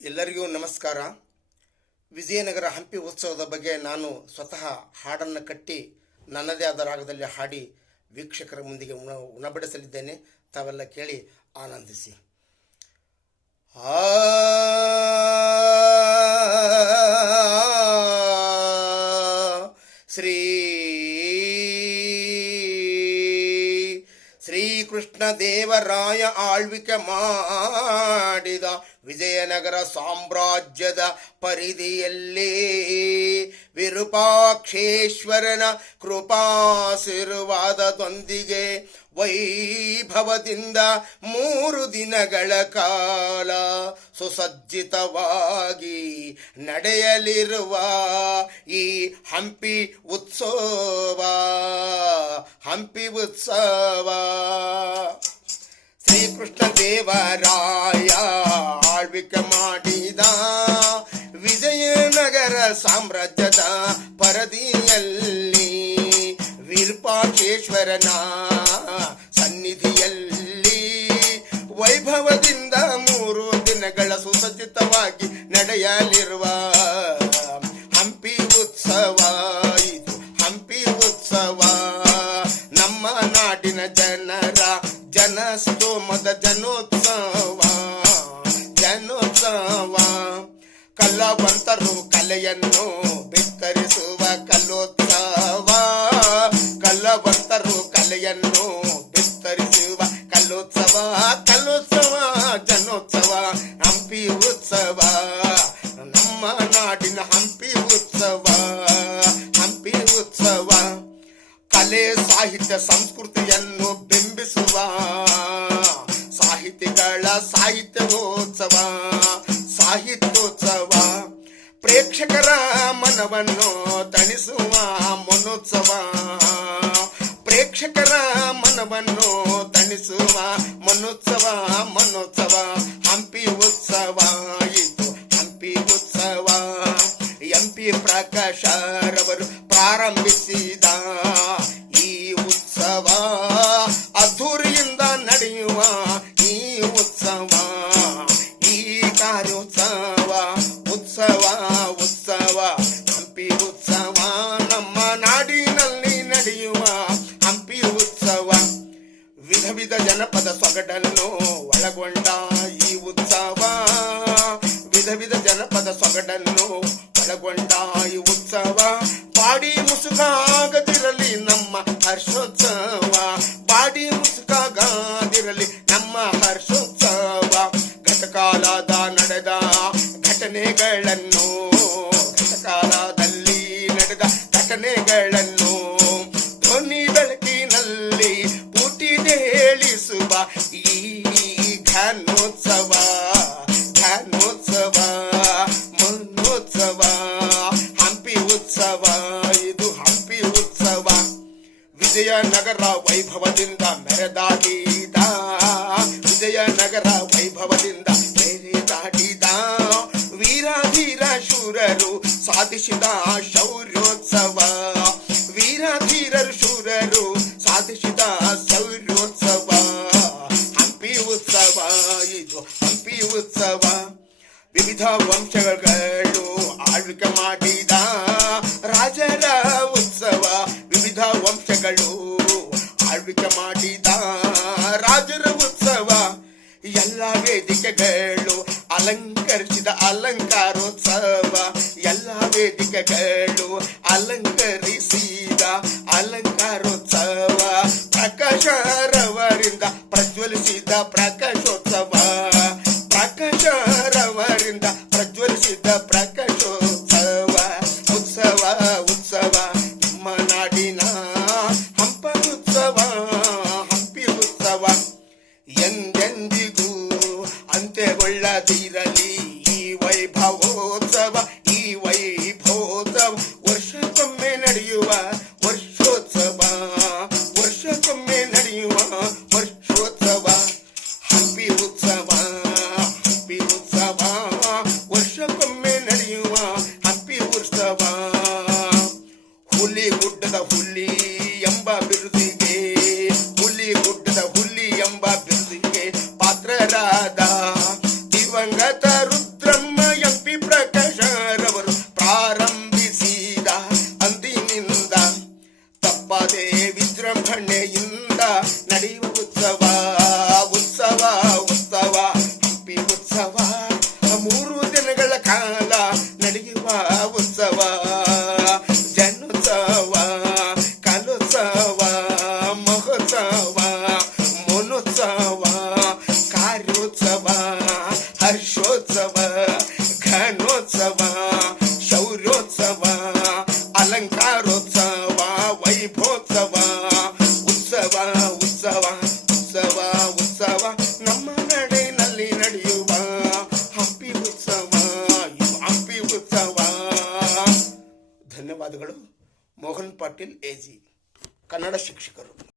ಎಲ್ಲರಿಗೂ ನಮಸ್ಕಾರ. ವಿಜಯನಗರ ಹಂಪಿ ಉತ್ಸವದ ಬಗ್ಗೆ ನಾನು ಸ್ವತಃ ಹಾಡನ್ನು ಕಟ್ಟಿ ನನ್ನದೇ ಆದ ರಾಗದಲ್ಲಿ ಹಾಡಿ ವೀಕ್ಷಕರ ಮುಂದಿಗೆ ಉಣಬಡಿಸಲಿದ್ದೇನೆ. ತಾವೆಲ್ಲ ಕೇಳಿ ಆನಂದಿಸಿ. ಶ್ರೀಕೃಷ್ಣ ದೇವರಾಯ ಆಳ್ವಿಕೆ ಮಾಡಿದ ವಿಜಯನಗರ ಸಾಮ್ರಾಜ್ಯದ ಪರಿಧಿಯಲ್ಲಿ ವಿರೂಪಾಕ್ಷೇಶ್ವರನ ಕೃಪಾಶೀರ್ವಾದದೊಂದಿಗೆ ವೈಭವದಿಂದ 3 ದಿನಗಳ ಕಾಲ ಸುಸಜ್ಜಿತವಾಗಿ ನಡೆಯಲಿರುವ ಈ ಹಂಪಿ ಉತ್ಸವ ಶ್ರೀಕೃಷ್ಣ ದೇವರಾಯ ಆಳ್ವಿಕೆ ಮಾಡಿದ ವಿಜಯನಗರ ಸಾಮ್ರಾಜ್ಯದ ಪರಿಧಿಯಲ್ಲಿ ವಿರೂಪಾಕ್ಷೇಶ್ವರನ ಸನ್ನಿಧಿಯಲ್ಲಿ ವೈಭವದಿಂದ 3 ದಿನಗಳ ಸುಸಜ್ಜಿತವಾಗಿ ನಡೆಯಲಿರುವ ಹಂಪಿ ಉತ್ಸವ. ಇದು ಹಂಪಿ ಉತ್ಸವ ನಮ್ಮ ನಾಡಿನ ಜನರ ಜನಸ್ತೋಮದ ಜನೋತ್ಸವ. ಕಲಾವಂತರು ಕಲೆಯನ್ನು ಬಿತ್ತರಿಸುವ ಕಲೋತ್ಸವ. ಕಲಾವಂತರು ಕಲೆಯನ್ನು ಬಿತ್ತರಿಸುವ ಕಲೋತ್ಸವ. ಜನೋತ್ಸವ ಹಂಪಿ ಉತ್ಸವ. ನಮ್ಮ ನಾಡಿನ ಹಂಪಿ ಉತ್ಸವ. ಕಲೆ ಸಾಹಿತ್ಯ ಸಂಸ್ಕೃತಿಯನ್ನು ಬಿಂಬಿಸುವ ಸಾಹಿತಿಗಳ ಸಾಹಿತ್ಯೋತ್ಸವ. ಪ್ರೇಕ್ಷಕರ ಮನವನ್ನು ತಣಿಸುವ ಮನೋತ್ಸವ. ಹಂಪಿ ಉತ್ಸವ. ಇದು ಹಂಪಿ ಉತ್ಸವ. ಎಂಪಿ ಪ್ರಕಾಶರವರು ಪ್ರಾರಂಭಿಸಿದ ಈ ಉತ್ಸವ ಅದ್ಧೂರಿಯಿಂದ ನಡೆಯುವ ಈ ಉತ್ಸವ. ಈ ಕಾರ್ಯೋತ್ಸವ ಉತ್ಸವ ಹಂಪಿ ಉತ್ಸವ. ನಮ್ಮ ನಾಡಿನಲ್ಲಿ ನಡೆಯುವ ಹಂಪಿ ಉತ್ಸವ ವಿಧ ಜನಪದ ಸೊಗಡನ್ನು ಒಳಗೊಂಡ ಈ ಉತ್ಸವ. ಬಾಡಿ ಮುಸುಕಾಗದಿರಲಿ ನಮ್ಮ ಹರ್ಷೋತ್ಸವ. ಘಟಕಾಲದ ನಡೆದ ಘಟನೆಗಳನ್ನು ಧ್ವನಿ ಬೆಳಕಿನಲ್ಲಿ ಪುಟಿದೇಳಿಸುವ ಈ ಘನೋತ್ಸವ ಮನೋತ್ಸವ. ಹಂಪಿ ಉತ್ಸವ. ಇದು ಹಂಪಿ ಉತ್ಸವ. ವಿಜಯನಗರ ವೈಭವದಿಂದ ಮೆರೆದಾಡಿದ ವೀರಾಧೀರ ಶೂರರು ಸಾಧಿಸಿದ ಶೌರ್ಯೋತ್ಸವ. ಹಂಪಿ ಉತ್ಸವ. ಇದು ಹಂಪಿ ಉತ್ಸವ. ವಿವಿಧ ವಂಶಗಳು ಆಳ್ವಿಕೆ ಮಾಡಿದ ರಾಜರ ಉತ್ಸವ. ಎಲ್ಲ ವೇದಿಕೆಗಳು ಅಲಂಕರಿಸಿದ ಅಲಂಕಾರೋತ್ಸವ. ಪ್ರಕಾಶರವರಿಂದ ಪ್ರಜ್ವಲಿಸಿದ ಪ್ರಕಾಶೋತ್ಸವ. ನಮ್ಮ ನಾಡಿನ ಹಂಪಿ ಉತ್ಸವ ಎಂದೆಂದಿಗೂ ಅಂತ್ಯಗೊಳ್ಳದಿರಲಿ ಈ ವೈಭವೋತ್ಸವ. ವರ್ಷಕ್ಕೊಮ್ಮೆ ನಡೆಯುವ ವರ್ಷೋತ್ಸವ. ಹಂಪಿ ಉತ್ಸವ. ವರ್ಷಕ್ಕೊಮ್ಮೆ ನಡೆಯುವ ಹಂಪಿ ಉತ್ಸವ. ಹುಲಿಗುಡ್ಡದ ಹುಲಿ ಎಂಬ ಬಿರುದಿಗೆ ಪಾತ್ರರಾದ ದಿವಂಗತ ರುದ್ರ ರುದ್ರಮ್ಮ ಎಂಪಿ ಪ್ರಕಾಶ ರವರು